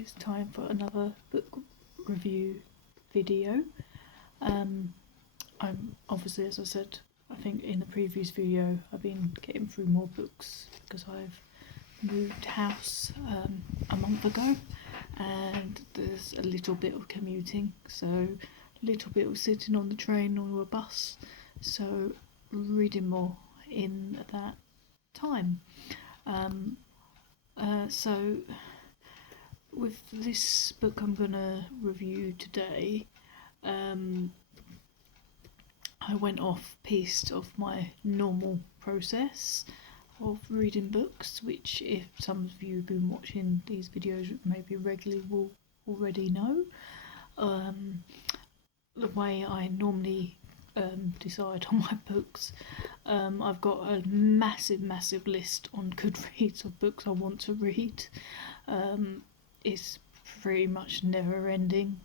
it's time for another book review video. I'm obviously, as I said, I think in the previous video, I've been getting through more books because I've moved house a month ago, and there's a little bit of commuting, so a little bit of sitting on the train or a bus, so reading more in that time. So with this book I'm gonna review today, I went off piste of my normal process of reading books, which if some of you have been watching these videos maybe regularly will already know. The way I normally decide on my books, I've got a massive list on Goodreads of books I want to read. It's pretty much never ending,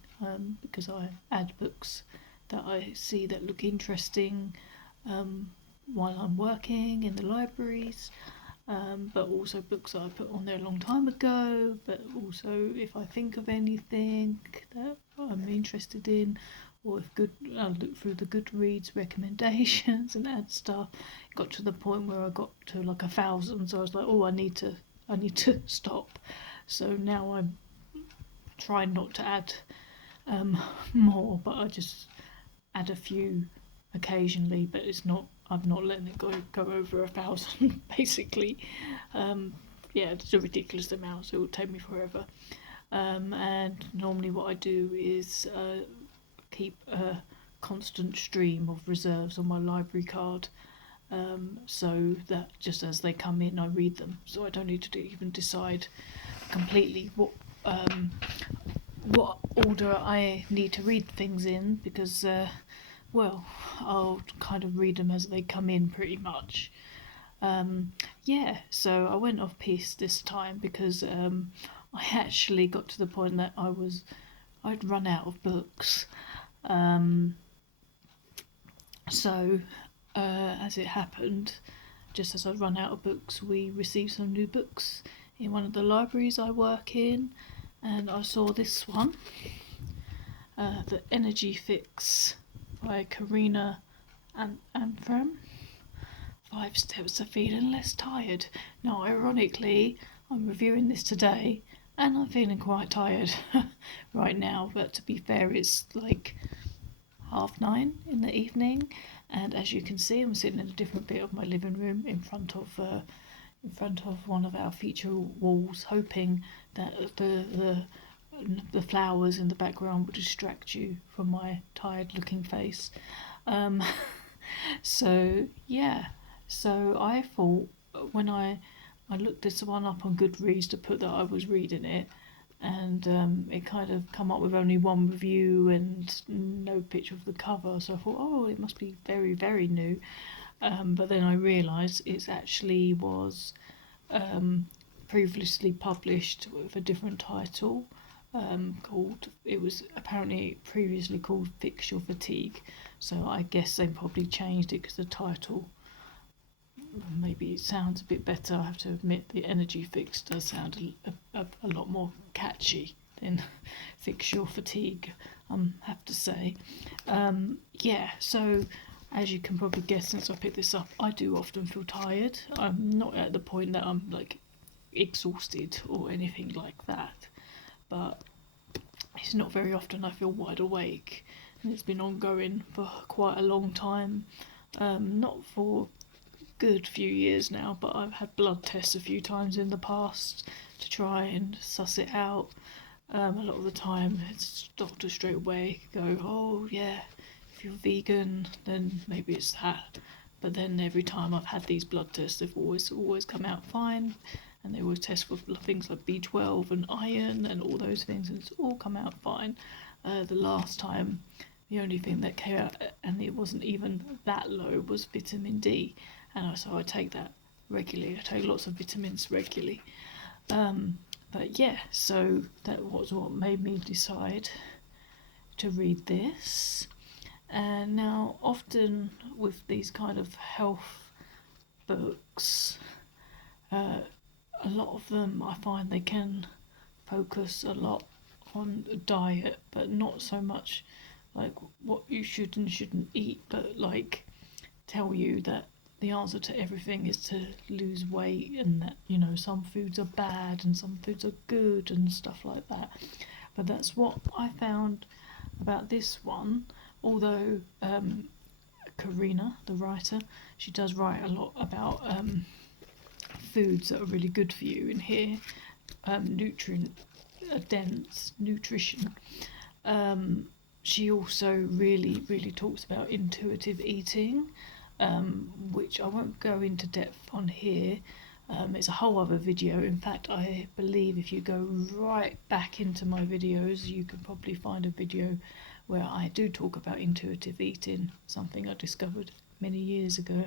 because I add books that I see that look interesting while I'm working in the libraries, but also books that I put on there a long time ago, but also if I think of anything that I'm interested in, or if I'll look through the Goodreads recommendations and add stuff. It got to the point where I got to like 1,000, so I was like, oh, I need to stop. So now I'm trying not to add more, but I just add a few occasionally, but I'm not letting it go over 1,000 basically. Yeah, it's a ridiculous amount, so it will take me forever. And normally what I do is keep a constant stream of reserves on my library card, so that just as they come in I read them, so I don't need to even decide completely what order I need to read things in, because I'll kind of read them as they come in pretty much. So I went off piste this time because I actually got to the point that I'd run out of books. As it happened, just as I'd run out of books, we received some new books in one of the libraries I work in, and I saw this one, The Energy Fix by Karina Anthram. 5 Steps to Feeling Less Tired. Now, ironically, I'm reviewing this today, and I'm feeling quite tired right now, but to be fair, it's like 9:30 in the evening, and as you can see, I'm sitting in a different bit of my living room in front of one of our feature walls, hoping that the flowers in the background will distract you from my tired looking face. So I thought, when I looked this one up on Goodreads to put that I was reading it, and it kind of come up with only one review and no picture of the cover, so I thought, oh, it must be very new. But then I realised it actually was previously published with a different title, it was apparently previously called Fix Your Fatigue, so I guess they probably changed it because the title, maybe it sounds a bit better. I have to admit, the Energy Fix does sound a lot more catchy than Fix Your Fatigue, I have to say. So as you can probably guess, since I picked this up, I do often feel tired. I'm not at the point that I'm like exhausted or anything like that, but it's not very often I feel wide awake, and it's been ongoing for quite a long time. Not for good few years now, but I've had blood tests a few times in the past to try and suss it out. A lot of the time it's doctors straight away go, oh yeah, if you're vegan then maybe it's that, but then every time I've had these blood tests they've always come out fine, and they always test for things like B12 and iron and all those things, and it's all come out fine. The last time, the only thing that came out, and it wasn't even that low, was vitamin D, and so I take that regularly. I take lots of vitamins regularly. So that was what made me decide to read this. And now, often with these kind of health books, a lot of them I find they can focus a lot on diet, but not so much like what you should and shouldn't eat, but like tell you that the answer to everything is to lose weight, and that, you know, some foods are bad and some foods are good and stuff like that. But that's what I found about this one. Although Karina, the writer, she does write a lot about foods that are really good for you in here, nutrient dense nutrition. She also really talks about intuitive eating, which I won't go into depth on here. It's a whole other video. In fact, I believe if you go right back into my videos, you can probably find a video where I do talk about intuitive eating, something I discovered many years ago.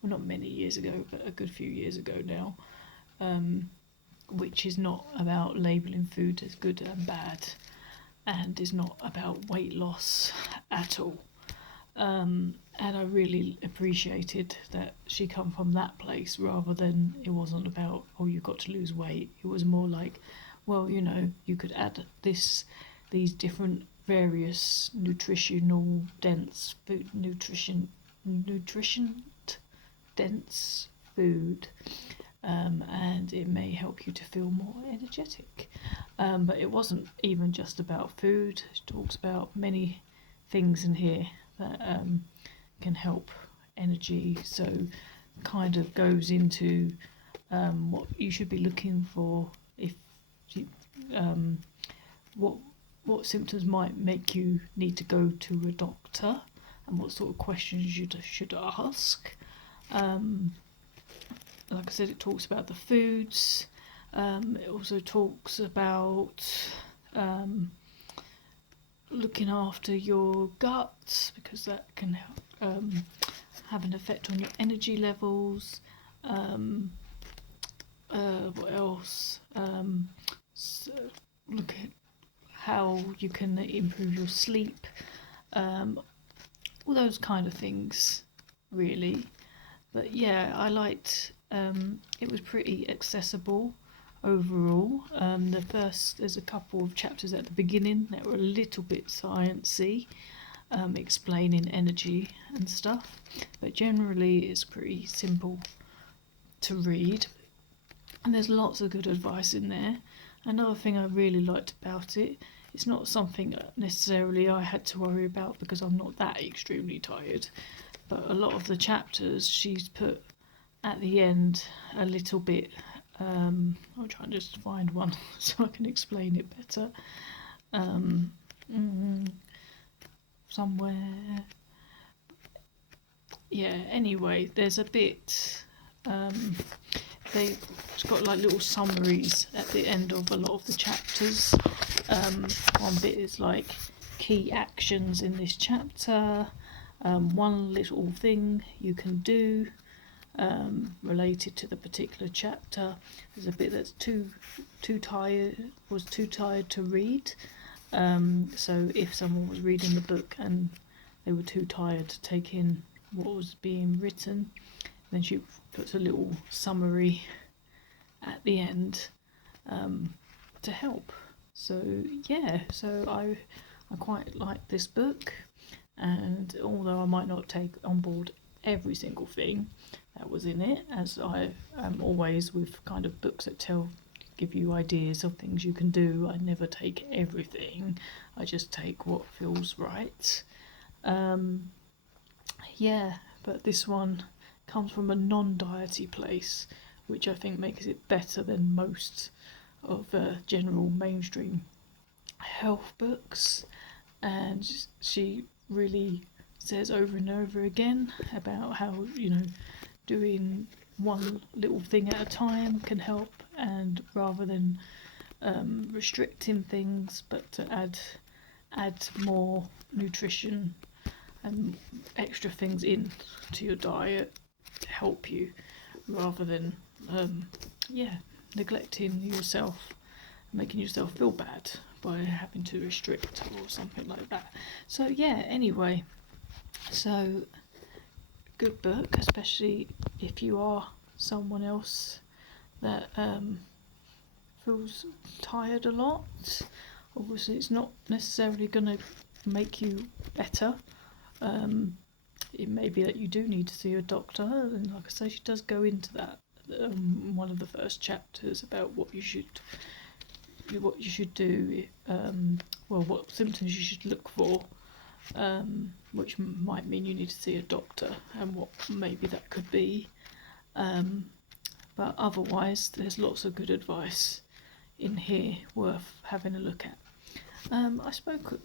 Well, not many years ago, but a good few years ago now, which is not about labelling food as good and bad, and is not about weight loss at all. And I really appreciated that she come from that place, rather than it wasn't about, oh, you've got to lose weight. It was more like, well, you know, you could add these different various nutritional dense food, nutrition dense food, and it may help you to feel more energetic. But it wasn't even just about food. She talks about many things in here that can help energy, so kind of goes into what you should be looking for if you, what symptoms might make you need to go to a doctor, and what sort of questions you should ask. Like I said, it talks about the foods. It also talks about looking after your gut, because that can have an effect on your energy levels. What else? So look at how you can improve your sleep. All those kind of things, really. But yeah, I liked. It was pretty accessible overall. There's a couple of chapters at the beginning that were a little bit sciencey, explaining energy and stuff, but generally it's pretty simple to read, and there's lots of good advice in there. Another thing I really liked about it, it's not something that necessarily I had to worry about because I'm not that extremely tired, but a lot of the chapters she's put at the end a little bit. I'll try and just find one so I can explain it better. Somewhere. Yeah, anyway, there's a bit. They've got like little summaries at the end of a lot of the chapters. One bit is like key actions in this chapter, one little thing you can do related to the particular chapter. There's a bit that's too tired to read. So if someone was reading the book and they were too tired to take in what was being written, then she puts a little summary at the end to help. So yeah, so I quite like this book, and although I might not take on board every single thing that was in it, as I am always with kind of books that give you ideas of things you can do, I never take everything, I just take what feels right. Yeah, but this one comes from a non-diety place, which I think makes it better than most of the general mainstream health books. And she really says over and over again about how, you know, doing one little thing at a time can help, and rather than restricting things, but to add more nutrition and extra things in to your diet to help you, rather than neglecting yourself, making yourself feel bad by having to restrict or something like that. So yeah, anyway, so good book, especially if you are someone else that feels tired a lot. Obviously, it's not necessarily going to make you better. It may be that you do need to see a doctor, and like I say, she does go into that one of the first chapters about what you should do. What symptoms you should look for, which might mean you need to see a doctor, and what maybe that could be. But otherwise, there's lots of good advice in here worth having a look at. I spoke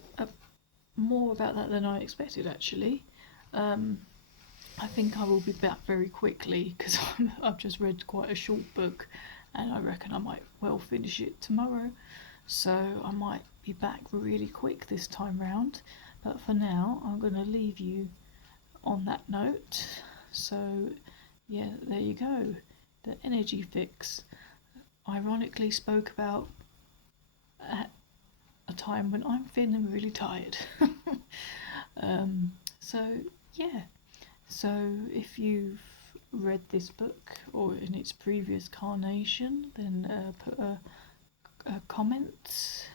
more about that than I expected, actually. I think I will be back very quickly because I've just read quite a short book, and I reckon I might well finish it tomorrow. So I might be back really quick this time round. But for now, I'm going to leave you on that note. So yeah, there you go. The energy fix, ironically, spoke about at a time when I'm feeling really tired. So yeah, so if you've read this book or in its previous carnation, then put a comment,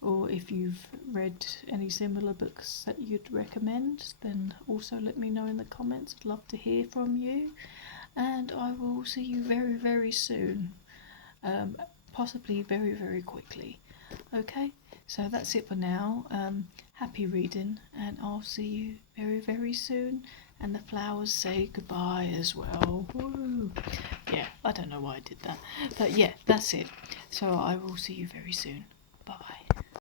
or if you've read any similar books that you'd recommend, then also let me know in the comments. I'd love to hear from you, and I will see you very, very soon, possibly very, very quickly. Okay, so that's it for now. Happy reading, and I'll see you very, very soon. And the flowers say goodbye as well. Woo. Yeah, I don't know why I did that, but yeah, that's it. So I will see you very soon.